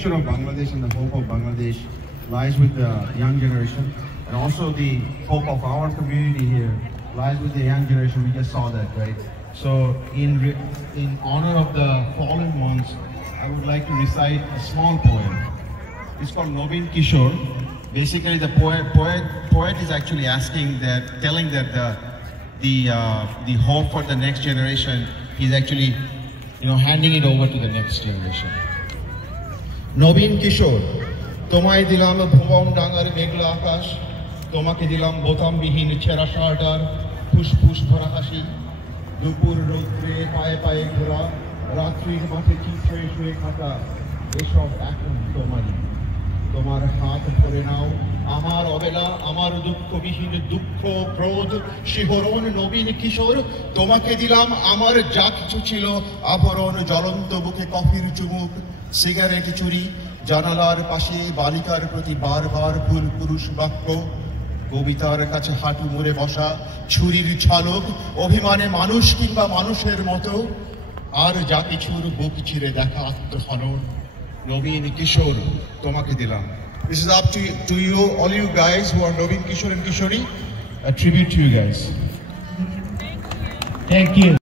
future of Bangladesh and the hope of Bangladesh lies with the young generation, and also the hope of our community here lies with the young generation. We just saw that, right? So in honor of the fallen ones, I would like to recite a small poem. It's called Nobin Kishore. Basically, the poet is actually telling that the hope for the next generation is actually, handing it over to the next generation. নবীন কিশোর, তোমায় দিলাম ভুবন ডাঙার মেঘলা আকাশ, তোমাকে দিলাম বোতামবিহীন ছেঁড়া shirt আর ফুসফুস ভরা হাসি, দুপুর রৌদ্রে পায়ে পায়ে ঘোরা, রাত্রির মাঠে চিত্রে শুয়ে কাটা, এসব এখন তোমারই। তোমার হাত ধরে নাও আমার অবেলা, আমার দুঃখবিহীন দুঃখ ক্রোধ শিহরণ। নবীন কিশোর, তোমাকে দিলাম আমার যা কিছু ছিল আভরণ, জ্বলন্ত বুকে কফির চুমুক, সিগারেট চুরি, জানালার পাশে বালিকার প্রতি বারবার ভুল পুরুষ বাক্য, কবিতার কাছে হাঁটু মুড়ে বসা, ছুরির ঝালক, অভিমানে মানুষ কিংবা মানুষের মতো, আর যা কিছুর বুক ছিঁড়ে দেখা আত্মহনন। নবীন কিশোর, তোমাকে দিলাম। This is up to you, all you guys who are Nobin Kishore and Kishori. A tribute to you guys. Thank you.